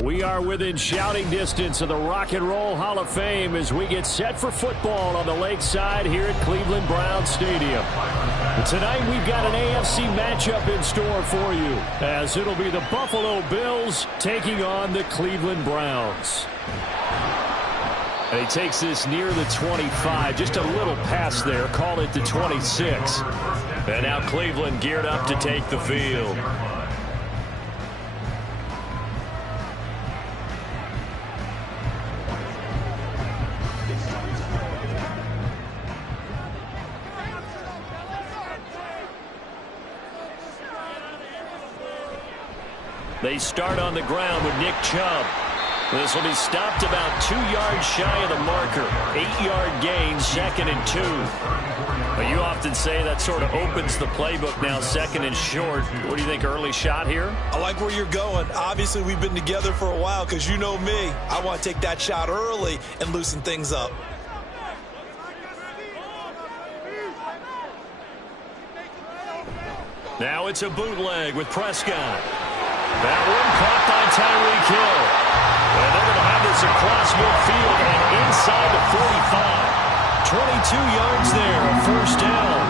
We are within shouting distance of the Rock and Roll Hall of Fame as we get set for football on the lakeside here at Cleveland Browns Stadium. Tonight we've got an AFC matchup in store for you as it'll be the Buffalo Bills taking on the Cleveland Browns. And he takes this near the 25, just a little pass there, call it the 26. And now Cleveland geared up to take the field. They start on the ground with Nick Chubb. This will be stopped about 2 yards shy of the marker. 8-yard gain, 2nd and 2. But you often say that sort of opens the playbook now, 2nd and short. What do you think, early shot here? I like where you're going. Obviously, we've been together for a while because you know me. I want to take that shot early and loosen things up. Now it's a bootleg with Prescott. That one caught by Tyreek Hill. And they're going to have this across midfield and inside the 45. 22 yards there, a first down.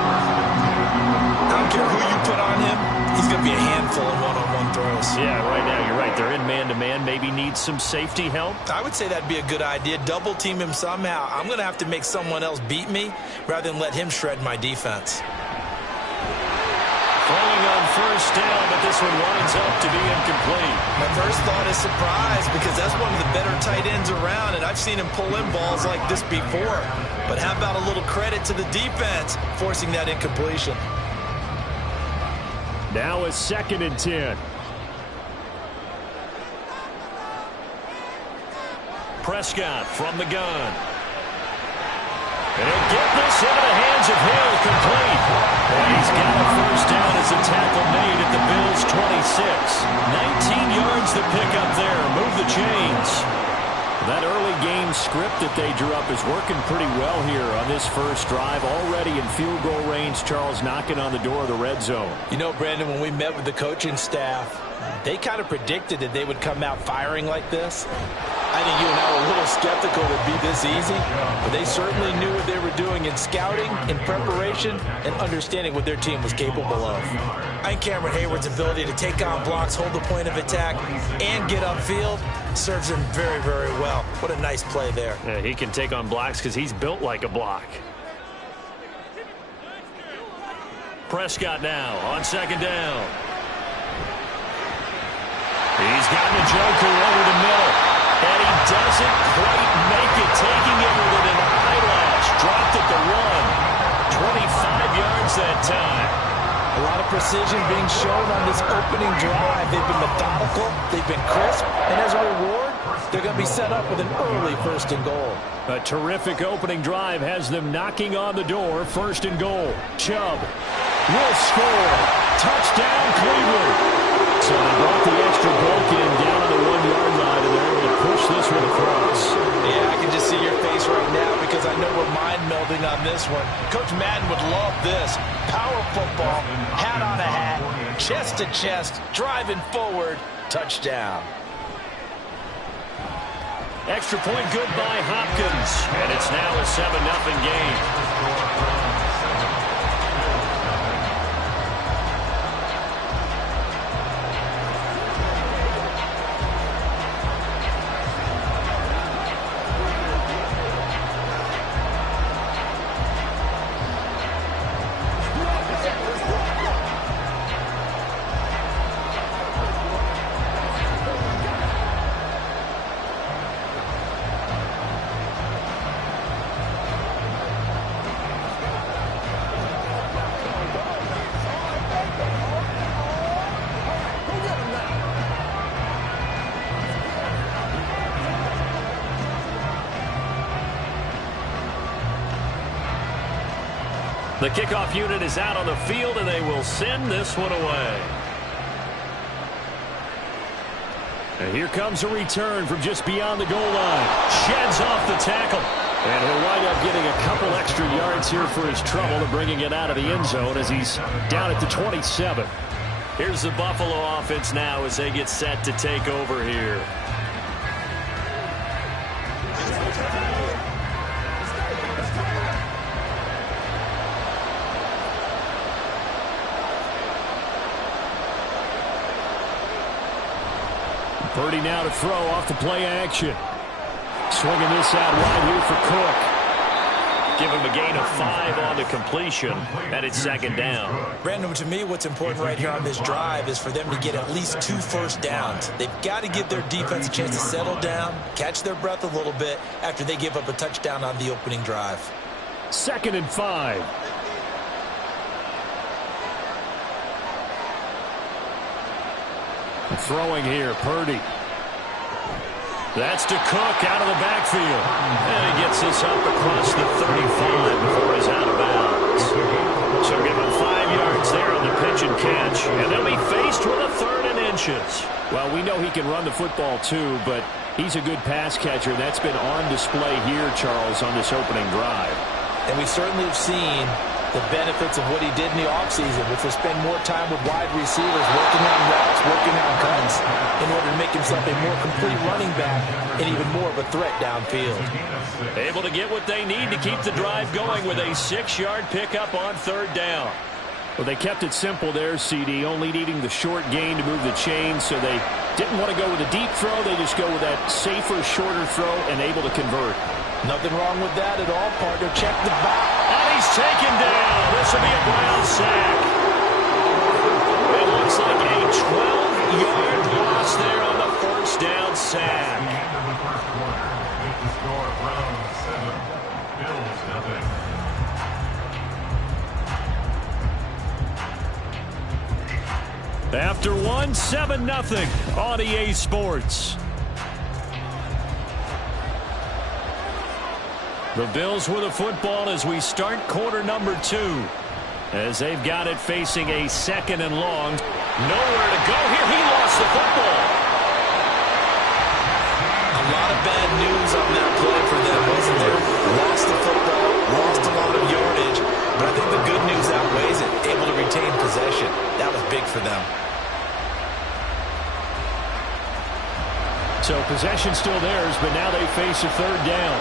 I don't care who you put on him. He's going to be a handful of one-on-one throws. Yeah, right now you're right. They're in man-to-man. Maybe need some safety help. I would say that'd be a good idea. Double team him somehow. I'm going to have to make someone else beat me rather than let him shred my defense. Throwing on first down, but this one winds up to be incomplete. My first thought is surprise because that's one of the better tight ends around, and I've seen him pull in balls like this before. But how about a little credit to the defense forcing that incompletion? Now a 2nd and 10. Prescott from the gun. And he'll get this into the hands of Hill, complete. And he's got a first down as a tackle made at the Bills' 26. 19 yards to pick up there. Move the chains. That early game script that they drew up is working pretty well here on this first drive. Already in field goal range, Charles, knocking on the door of the red zone. You know, Brandon, when we met with the coaching staff, they kind of predicted that they would come out firing like this. I think you and I were a little skeptical it would be this easy, but they certainly knew what they were doing in scouting, in preparation, and understanding what their team was capable of. I think Cameron Hayward's ability to take on blocks, hold the point of attack, and get upfield serves him very, very well. What a nice play there. Yeah, he can take on blocks because he's built like a block. Prescott now on 2nd down. He's got Njoku over the middle. And he doesn't quite make it, taking it with an eyelash. Dropped at the 1. 25 yards that time. A lot of precision being shown on this opening drive. They've been methodical, they've been crisp, and as a reward, they're going to be set up with an early 1st and goal. A terrific opening drive has them knocking on the door. 1st and goal. Chubb will score. Touchdown, Cleveland. So they brought the extra bulk in down to the 1-yard line, and they're able to push this one across. Yeah, I can just see your face right now because I know we're mind-melding on this one. Coach Madden would love this. Power football, hat on a hat, chest to chest, driving forward, touchdown. Extra point good by Hopkins, and it's now a 7-0 game. The kickoff unit is out on the field, and they will send this one away. And here comes a return from just beyond the goal line. Sheds off the tackle. And he'll wind up getting a couple extra yards here for his trouble and bringing it out of the end zone as he's down at the 27. Here's the Buffalo offense now as they get set to take over here. Purdy now to throw off the play action. Swinging this out wide here for Cook. Give him a gain of 5 on the completion, and it's second down. Brandon, to me, what's important right here on this drive is for them to get at least 2 first downs. They've got to give their defense a chance to settle down, catch their breath a little bit after they give up a touchdown on the opening drive. 2nd and 5. Throwing here, Purdy. That's to Cook out of the backfield. And he gets this up across the 35 before he's out of bounds. So give him 5 yards there on the pitch and catch. And they'll be faced with a 3rd and inches. Well, we know he can run the football too, but he's a good pass catcher. That's been on display here, Charles, on this opening drive. And we certainly have seen the benefits of what he did in the offseason, which was spend more time with wide receivers, working on routes, working on cuts, in order to make himself a more complete running back and even more of a threat downfield. Able to get what they need to keep the drive going with a 6-yard pickup on 3rd down. Well, they kept it simple there, CD, only needing the short gain to move the chains, so they didn't want to go with a deep throw. They just go with that safer, shorter throw and able to convert. Nothing wrong with that at all, partner. Check the box. And he's taken down. This will be a Brown sack. It looks like a 12-yard loss there on the 1st down sack. After 7-0 on EA Sports. The Bills with the football as we start quarter number 2. As they've got it facing a 2nd and long. Nowhere to go here. He lost the football. A lot of bad news on that play for them, wasn't there? Lost the football, lost a lot of yardage, but I think the good news outweighs it. Able to retain possession. That was big for them. So possession still theirs, but now they face a 3rd down.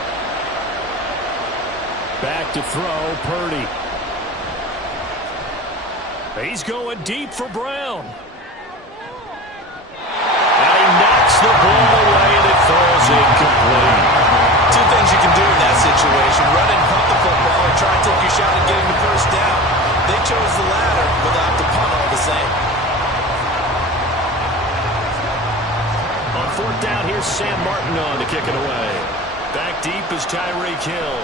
Back to throw, Purdy. He's going deep for Brown. And he knocks the ball away, and it falls incomplete. 2 things you can do in that situation. Run and punt the football or try and take your shot at getting the first down. They chose the latter, but they'll have to punt all the same. On 4th down, here's Sam Martin on to kick it away. Back deep is Tyreek Hill.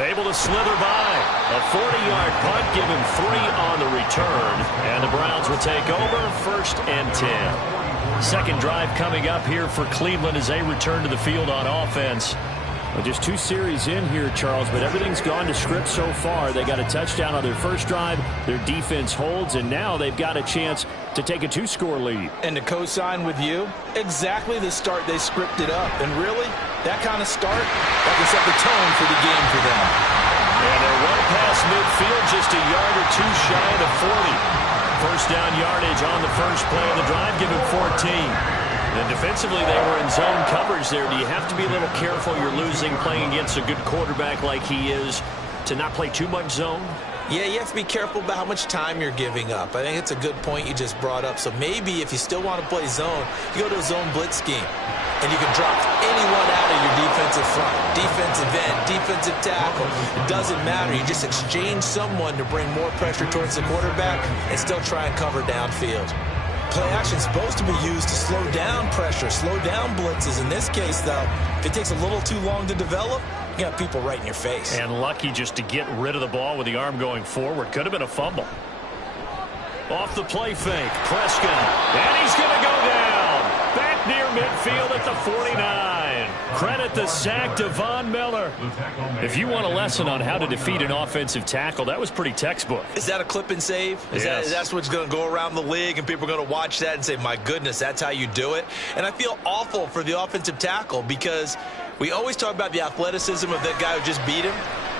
Able to slither by. A 40-yard punt, give him 3 on the return. And the Browns will take over 1st and 10. Second drive coming up here for Cleveland as they return to the field on offense. Well, just 2 series in here, Charles, but everything's gone to script so far. They got a touchdown on their first drive. Their defense holds, and now they've got a chance to take a 2-score lead. And to co-sign with you, exactly the start they scripted up. And really, that kind of start, that can set the tone for the game for them. And they're one past midfield, just a yard or 2 shy of the 40. First down yardage on the first play of the drive, give him 14. And defensively, they were in zone coverage there. Do you have to be a little careful? You're losing playing against a good quarterback like he is to not play too much zone? Yeah, you have to be careful about how much time you're giving up. I think it's a good point you just brought up. So maybe if you still want to play zone, you go to a zone blitz scheme. And you can drop anyone out of your defensive front. Defensive end, defensive tackle. It doesn't matter. You just exchange someone to bring more pressure towards the quarterback and still try and cover downfield. Play action is supposed to be used to slow down pressure, slow down blitzes. In this case, though, if it takes a little too long to develop, you got people right in your face. And lucky just to get rid of the ball with the arm going forward. Could have been a fumble. Off the play fake, Prescott. And he's going to go down. Back near midfield at the 49. Credit the sack to Von Miller. If you want a lesson on how to defeat an offensive tackle, that was pretty textbook. Is that a clip and save? Yes. That's what's going to go around the league, and people are going to watch that and say, my goodness, that's how you do it? And I feel awful for the offensive tackle because we always talk about the athleticism of that guy who just beat him.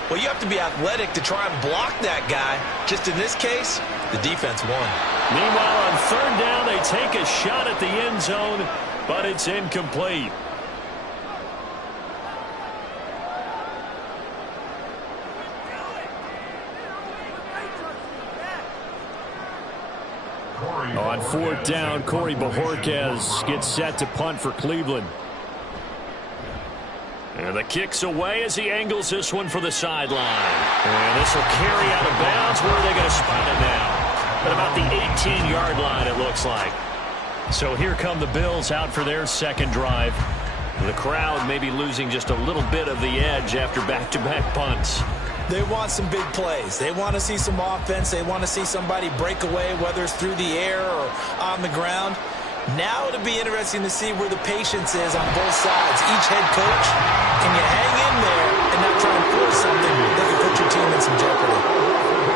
Well, you have to be athletic to try and block that guy. Just in this case, the defense won. Meanwhile, on third down, they take a shot at the end zone, but it's incomplete. On fourth down, Corey Bojorquez gets set to punt for Cleveland. And the kick's away as he angles this one for the sideline. And this will carry out of bounds. Where are they going to spot it now? At about the 18-yard line, it looks like. So here come the Bills out for their second drive. The crowd may be losing just a little bit of the edge after back-to-back punts. They want some big plays. They want to see some offense. They want to see somebody break away, whether it's through the air or on the ground. Now it'll be interesting to see where the patience is on both sides. Each head coach, can you hang in there and not try and force something that can put your team in some jeopardy?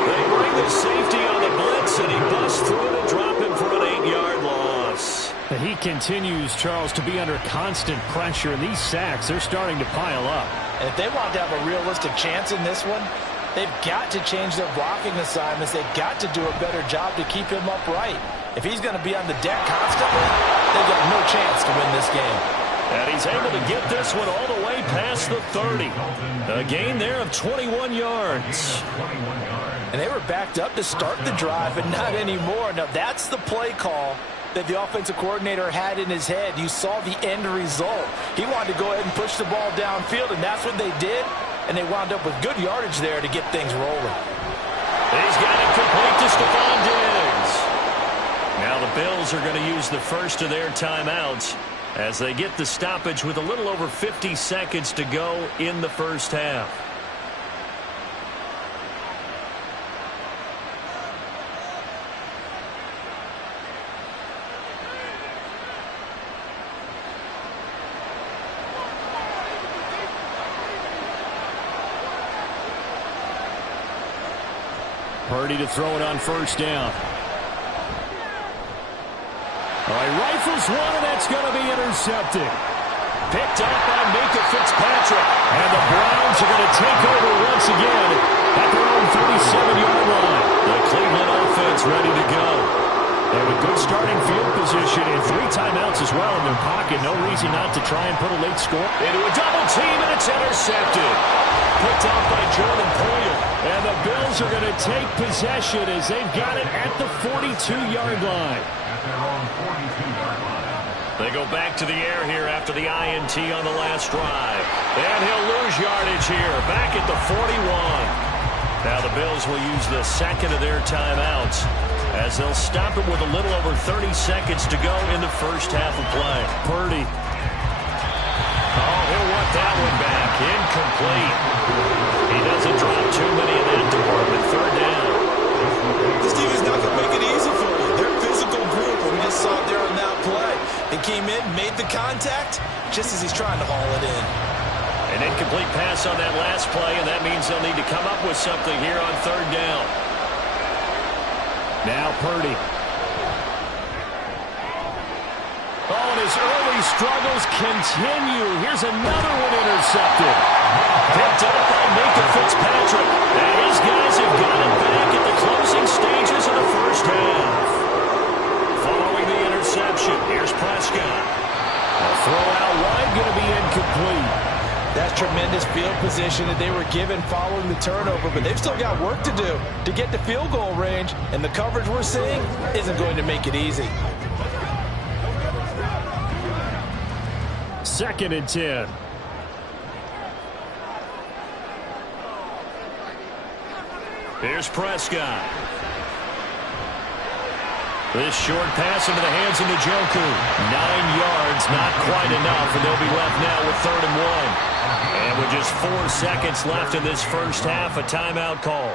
They bring the safety on the blitz, and he busts through it and drop him for an 8-yard loss. He continues, Charles, to be under constant pressure, and these sacks, they're starting to pile up. And if they want to have a realistic chance in this one, they've got to change their blocking assignments. They've got to do a better job to keep him upright. If he's going to be on the deck constantly, they've got no chance to win this game. And he's able to get this one all the way past the 30. A gain there of 21 yards. And they were backed up to start the drive, but not anymore. Now, that's the play call that the offensive coordinator had in his head. You saw the end result. He wanted to go ahead and push the ball downfield, and that's what they did. And they wound up with good yardage there to get things rolling. He's got it complete to Stephon Diggs. Now the Bills are going to use the first of their timeouts as they get the stoppage with a little over 50 seconds to go in the first half. Purdy to throw it on first down. All right, rifles one, and that's going to be intercepted. Picked up by Minka Fitzpatrick. And the Browns are going to take over once again at their own 37-yard line. The Cleveland offense ready to go. And with good starting field position and 3 timeouts as well in their pocket, no reason not to try and put a late score. Into a double team, and it's intercepted. Picked off by Jordan Poyer. And the Bills are going to take possession as they've got it at the 42-yard line. They go back to the air here after the INT on the last drive. And he'll lose yardage here, back at the 41. Now the Bills will use the second of their timeouts as they'll stop it with a little over 30 seconds to go in the first half of play. Purdy. Oh, he'll want that one back. Incomplete. He doesn't drop too many in that department. Third down. This team is not going to make it easy for you. They're a physical group, and we just saw it there on that play. He came in, made the contact, just as he's trying to haul it in. An incomplete pass on that last play, and that means they'll need to come up with something here on third down. Now Purdy. Oh, and his early struggles continue. Here's another one intercepted. Picked up by Minka Fitzpatrick. And his guys have got it back at the closing stages of the first half. Following the interception, here's Prescott. A throw out wide, going to be incomplete. That's tremendous field position that they were given following the turnover, but they've still got work to do to get to field goal range, and the coverage we're seeing isn't going to make it easy. 2nd and 10. Here's Prescott. This short pass into the hands of Njoku. 9 yards, not quite enough, and they'll be left now with 3rd and 1. And with just 4 seconds left in this first half, a timeout call.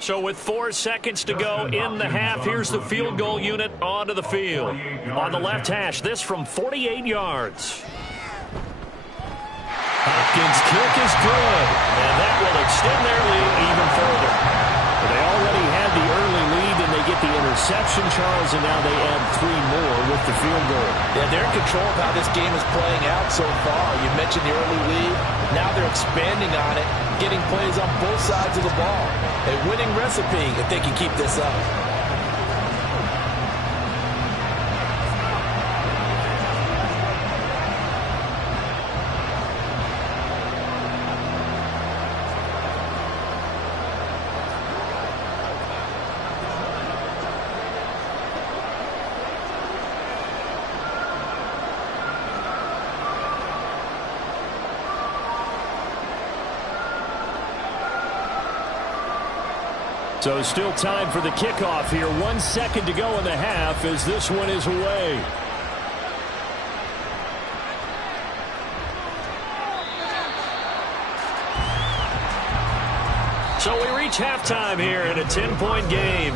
So with 4 seconds to go in the half, here's the field goal unit onto the field. On the left hash, this from 48 yards. Washington's kick is good, and that will extend their lead even further. They already had the early lead, and they get the interception, Charles, and now they add 3 more with the field goal. Yeah, they're in control of how this game is playing out so far. You mentioned the early lead. Now they're expanding on it, getting plays on both sides of the ball. A winning recipe if they can keep this up. So still time for the kickoff here. 1 second to go in the half as this one is away. So we reach halftime here in a 10-point game.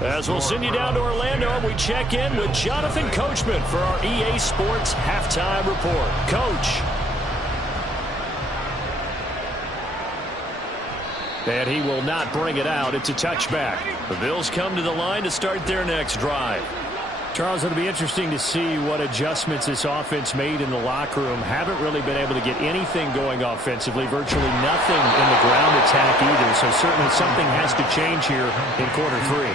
As we'll send you down to Orlando, and we check in with Jonathan Coachman for our EA Sports Halftime Report. Coach. And he will not bring it out. It's a touchback. The Bills come to the line to start their next drive. Charles, it'll be interesting to see what adjustments this offense made in the locker room. Haven't really been able to get anything going offensively. Virtually nothing in the ground attack either. So certainly something has to change here in quarter 3.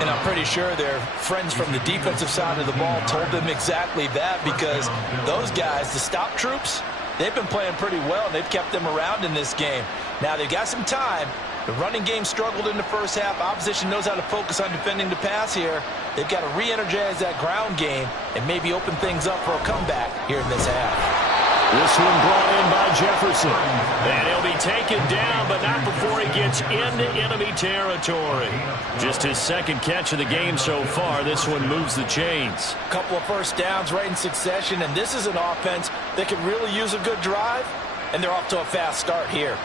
And I'm pretty sure their friends from the defensive side of the ball told them exactly that, because those guys, the stop troops, they've been playing pretty well. They've kept them around in this game. Now they've got some time. The running game struggled in the first half. Opposition knows how to focus on defending the pass here. They've got to re-energize that ground game and maybe open things up for a comeback here in this half. This one brought in by Jefferson. And he'll be taken down, but not before he gets into enemy territory. Just his second catch of the game so far. This one moves the chains. A couple of first downs right in succession, and this is an offense that could really use a good drive, and they're off to a fast start here.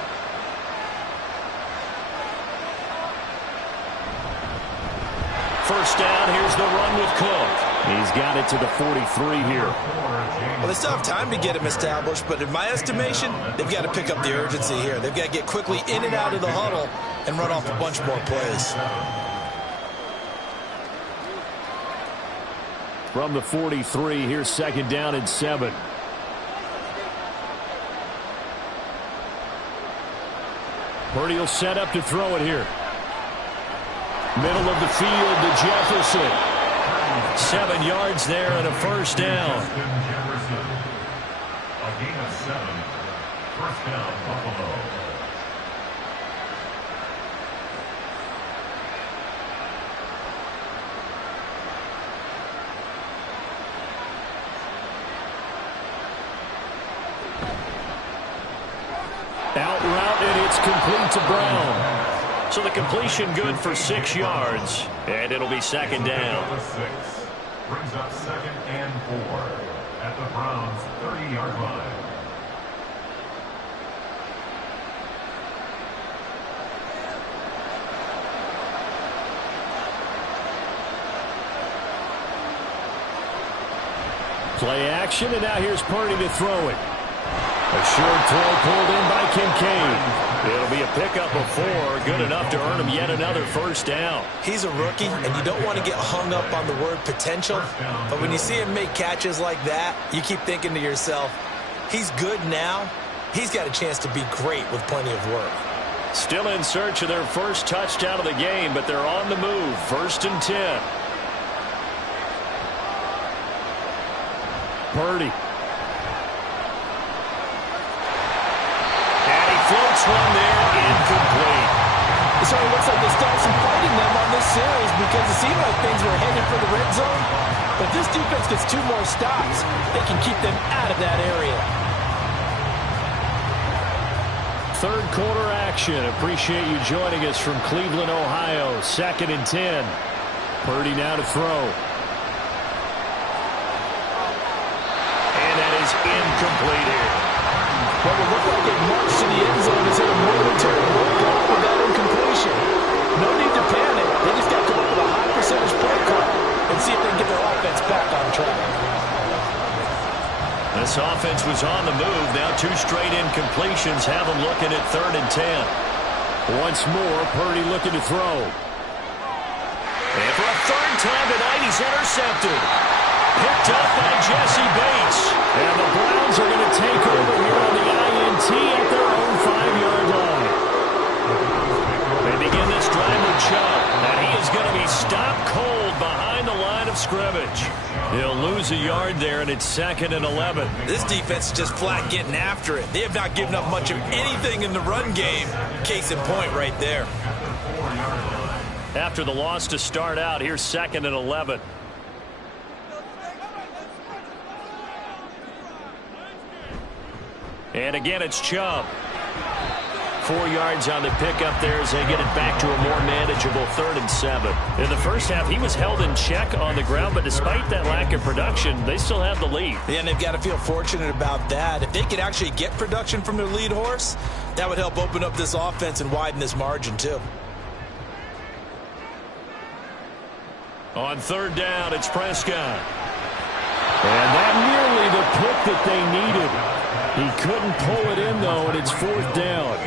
First down, here's the run with Cook. He's got it to the 43 here. Well, they still have time to get him established, but in my estimation, they've got to pick up the urgency here. They've got to get quickly in and out of the huddle and run off a bunch more plays. From the 43, here's second down and 7. Purdy will set up to throw it here. Middle of the field to Jefferson. 7 yards there and a first down. A gain of 7. First down, Buffalo. Out route, and it's complete to Brown. So the completion good for 6 yards, and it'll be second down. Brings up 2nd and 4 at the Browns' 30-yard line. Play action, and now here's Purdy to throw it. A short throw pulled in by Kincaid. It'll be a pickup of 4, good enough to earn him yet another first down. He's a rookie, and you don't want to get hung up on the word potential. But when you see him make catches like that, you keep thinking to yourself, he's good now. He's got a chance to be great with plenty of work. Still in search of their first touchdown of the game, but they're on the move. 1st and 10. Purdy. Floats one there, incomplete. It sort of looks like they still have some fight in them on this series, because it seemed like things were headed for the red zone. But if this defense gets 2 more stops, they can keep them out of that area. Third quarter action. Appreciate you joining us from Cleveland, Ohio. 2nd and 10. Purdy now to throw. And that is incomplete here. What would look like it marched to the end zone is hit a momentary roadblock with that incompletion. No need to panic. They just got to come up with a high percentage play call and see if they can get their offense back on track. This offense was on the move. Now 2 straight incompletions have them looking at 3rd and 10. Once more, Purdy looking to throw. And for a 3rd time tonight, he's intercepted. Picked up by Jesse Bates. And the Browns are going to take over here on the INT at their own 5-yard line. They begin this drive with Chubb. And he is going to be stopped cold behind the line of scrimmage. He'll lose a yard there, and it's 2nd and 11. This defense is just flat getting after it. They have not given up much of anything in the run game. Case in point right there. After the loss to start out, here's 2nd and 11. And again, it's Chubb. 4 yards on the pickup there as they get it back to a more manageable 3rd and 7. In the first half, he was held in check on the ground, but despite that lack of production, they still have the lead. Yeah, and they've got to feel fortunate about that. If they could actually get production from their lead horse, that would help open up this offense and widen this margin too. On 3rd down, it's Prescott. And that nearly the pick that they needed. He couldn't pull it in, though, and it's 4th down.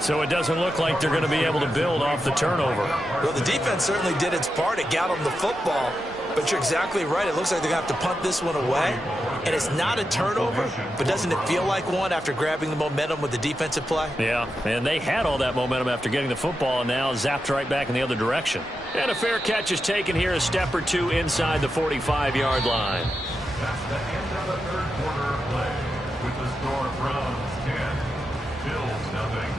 So it doesn't look like they're going to be able to build off the turnover. Well, the defense certainly did its part. It got them the football. But you're exactly right. It looks like they're going to have to punt this one away. And it's not a turnover, but doesn't it feel like one after grabbing the momentum with the defensive play? Yeah, and they had all that momentum after getting the football and now zapped right back in the other direction. And a fair catch is taken here a step or 2 inside the 45-yard line. That's the end of the 3rd quarter of play. With the score, Browns 10, Bills nothing.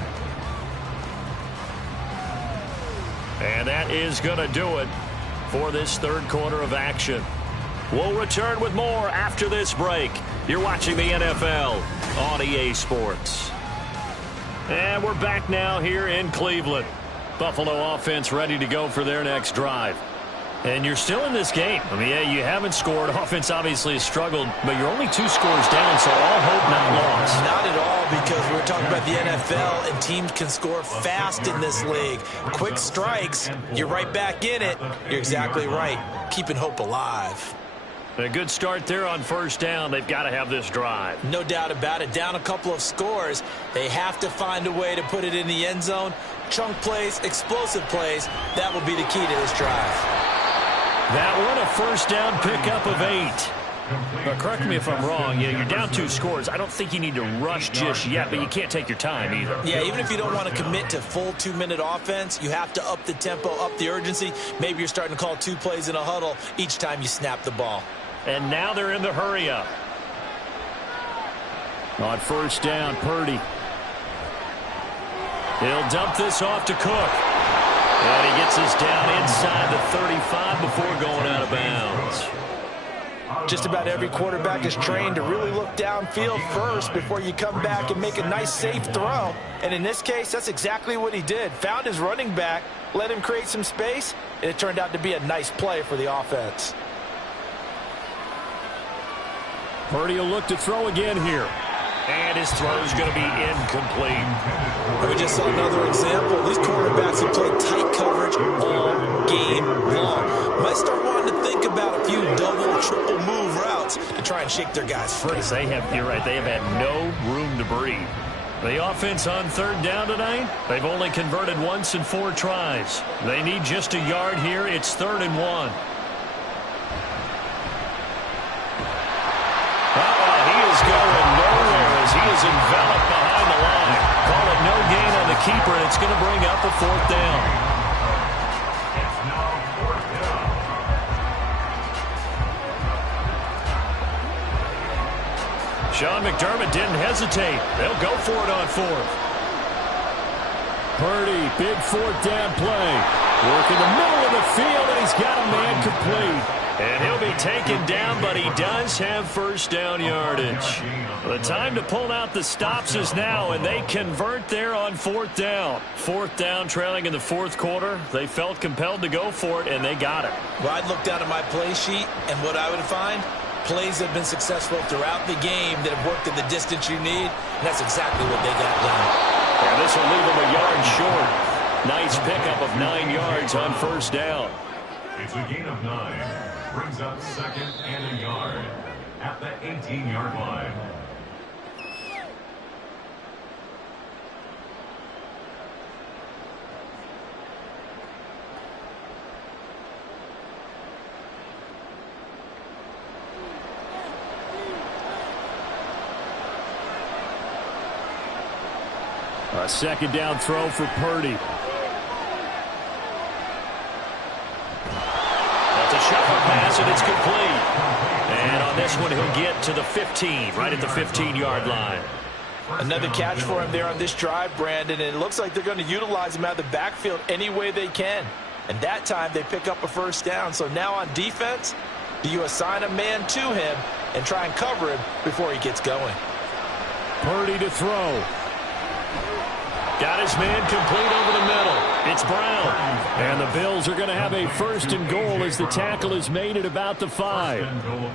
And that is going to do it for this 3rd quarter of action. We'll return with more after this break. You're watching the NFL on EA Sports. And we're back now here in Cleveland. Buffalo offense ready to go for their next drive. And you're still in this game. I mean, yeah, you haven't scored. Offense obviously has struggled, but you're only 2 scores down, so all hope not lost. Not at all, because we're talking about the NFL, and teams can score fast in this league. Quick strikes, you're right back in it. You're exactly right. Keeping hope alive. A good start there on 1st down. They've got to have this drive. No doubt about it. Down a couple of scores. They have to find a way to put it in the end zone. Chunk plays, explosive plays. That will be the key to this drive. That one, a 1st down pickup of 8. But correct me if I'm wrong. You're down 2 scores. I don't think you need to rush just yet, but you can't take your time either. Yeah, even if you don't want to commit to full 2-minute offense, you have to up the tempo, up the urgency. Maybe you're starting to call 2 plays in a huddle each time you snap the ball. And now they're in the hurry up. On 1st down, Purdy. He'll dump this off to Cook. And he gets us down inside the 35 before going out of bounds. Just about every quarterback is trained to really look downfield first before you come back and make a nice, safe throw. And in this case, that's exactly what he did. Found his running back, let him create some space, and it turned out to be a nice play for the offense. Purdy will look to throw again here. And his throw is going to be incomplete. We just saw another example. These quarterbacks have played tight coverage all game long. Might start wanting to think about a few double, triple move routes to try and shake their guys free. You're right, they have had no room to breathe. The offense on 3rd down tonight, they've only converted once in 4 tries. They need just a yard here. It's 3rd and 1. He is going nowhere as he is enveloped behind the line. Call it no gain on the keeper, and it's going to bring up a 4th down. It's now 4th down. Sean McDermott didn't hesitate. They'll go for it on 4th. Purdy, big 4th down play. Work in the middle of the field, and he's got a man complete. And he'll be taken down, but he does have 1st down yardage. The time to pull out the stops is now, and they convert there on 4th down. 4th down, trailing in the 4th quarter. They felt compelled to go for it, and they got it. Well, I'd look down at my play sheet, and what I would find, plays have been successful throughout the game that have worked at the distance you need, and that's exactly what they got done. And this will leave them a yard short. Nice pickup of 9 yards on 1st down. It's a gain of 9. Brings up 2nd and a yard. at the 18-yard line. A second down throw for Purdy. That's a shuffle pass, and it's complete. And on this one, he'll get to the 15, right at the 15-yard line. Another catch for him there on this drive, Brandon, and it looks like they're going to utilize him out of the backfield any way they can. And that time, they pick up a first down. So now on defense, do you assign a man to him and try and cover him before he gets going? Purdy to throw. Got his man complete over the middle. It's Brown. And the Bills are going to have a first and goal as the tackle is made at about the 5.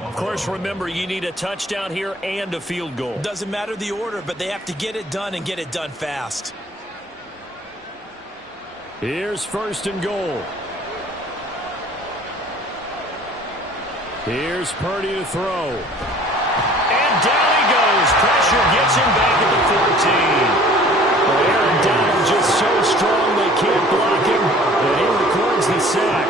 Of course, remember, you need a touchdown here and a field goal. Doesn't matter the order, but they have to get it done and get it done fast. Here's first and goal. Here's Purdy to throw. And down he goes. Pressure gets him back at the 14. Aaron Donald just so strong they can't block him, and he records the sack.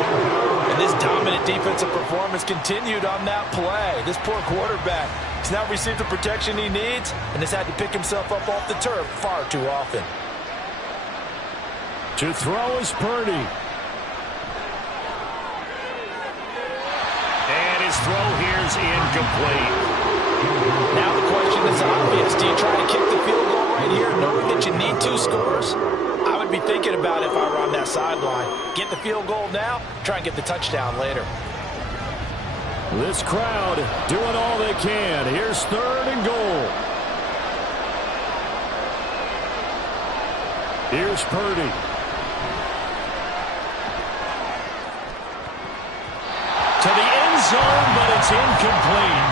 And this dominant defensive performance continued on that play. This poor quarterback has now received the protection he needs and has had to pick himself up off the turf far too often. To throw is Purdy. And his throw here is incomplete. Now the question is obvious. Do you try to kick the field goal right here knowing that you need 2 scores? I would be thinking about it if I were on that sideline. Get the field goal now, try and get the touchdown later. This crowd doing all they can. Here's third and goal. Here's Purdy. To the end zone, but it's incomplete.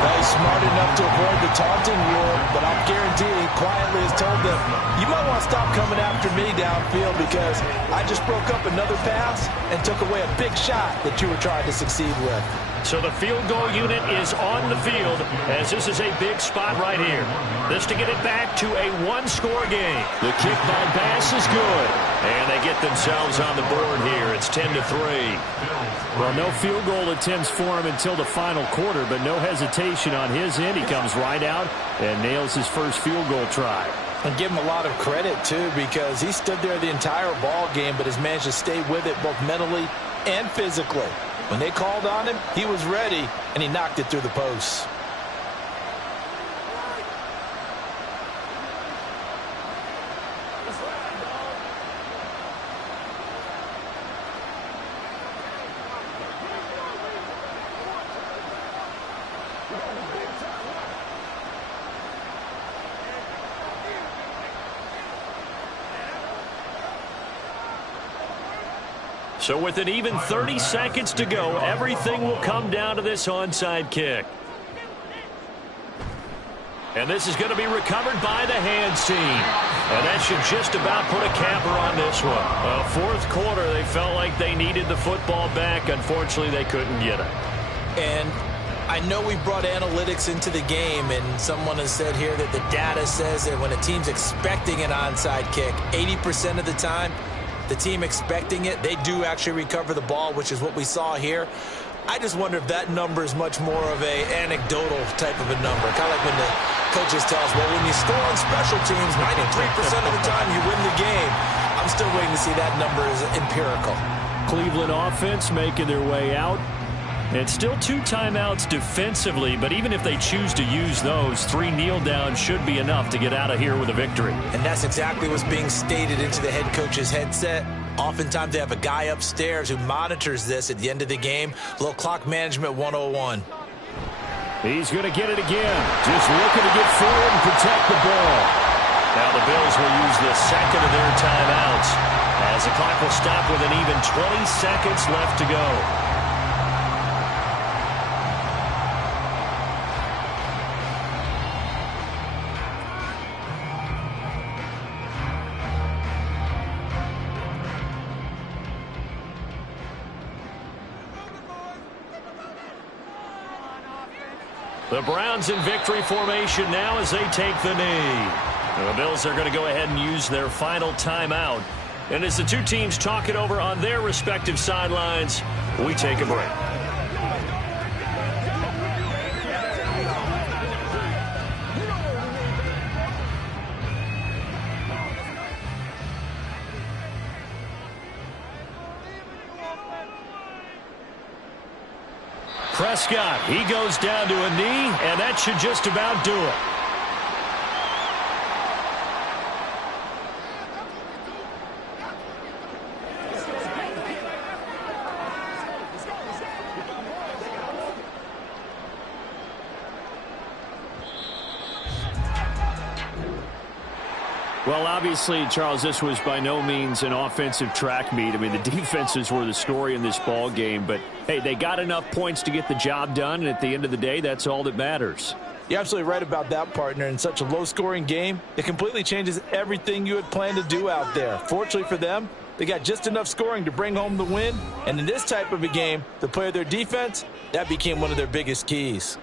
Well, he's smart enough to avoid the taunting rule, but I'll guarantee he quietly has told them, you might want to stop coming after me downfield because I just broke up another pass and took away a big shot that you were trying to succeed with. So the field goal unit is on the field as this is a big spot right here. This to get it back to a 1-score game. The kick by Bass is good. And they get themselves on the board here. It's 10-3. Well, no field goal attempts for him until the final quarter, but no hesitation on his end. He comes right out and nails his first field goal try. And give him a lot of credit, too, because he stood there the entire ball game, but has managed to stay with it both mentally and physically. When they called on him, he was ready, and he knocked it through the posts. So with an even 30 seconds to go, everything will come down to this onside kick. And this is going to be recovered by the hands team. And that should just about put a capper on this one. Fourth quarter, they felt like they needed the football back. Unfortunately, they couldn't get it. And I know we brought analytics into the game, and someone has said here that the data says that when a team's expecting an onside kick, 80% of the time, the team expecting it, they do actually recover the ball, which is what we saw here. I just wonder if that number is much more of a anecdotal type of a number. Kind of like when the coaches tell us, well, when you score on special teams, 93% of the time you win the game. I'm still waiting to see that number is empirical. Cleveland offense making their way out. And still 2 timeouts defensively, but even if they choose to use those, 3 kneel downs should be enough to get out of here with a victory. And that's exactly what's being stated into the head coach's headset. Oftentimes they have a guy upstairs who monitors this at the end of the game. A little clock management 101. He's going to get it again. Just looking to get forward and protect the ball. Now the Bills will use the second of their timeouts as the clock will stop with an even 20 seconds left to go. The Browns in victory formation now as they take the knee. The Bills are going to go ahead and use their final timeout. And as the two teams talk it over on their respective sidelines, we take a break. Prescott, he goes down to a knee, and that should just about do it. Well, obviously, Charles, this was by no means an offensive track meet. I mean, the defenses were the story in this ball game. But, hey, they got enough points to get the job done. And at the end of the day, that's all that matters. You're absolutely right about that, partner. In such a low-scoring game, it completely changes everything you had planned to do out there. Fortunately for them, they got just enough scoring to bring home the win. And in this type of a game, to play their defense, that became one of their biggest keys.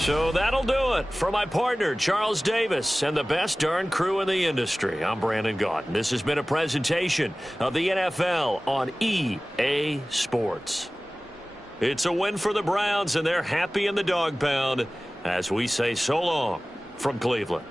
So that'll do it. For my partner, Charles Davis, and the best darn crew in the industry, I'm Brandon Gaudin. This has been a presentation of the NFL on EA Sports. It's a win for the Browns, and they're happy in the dog pound as we say so long from Cleveland.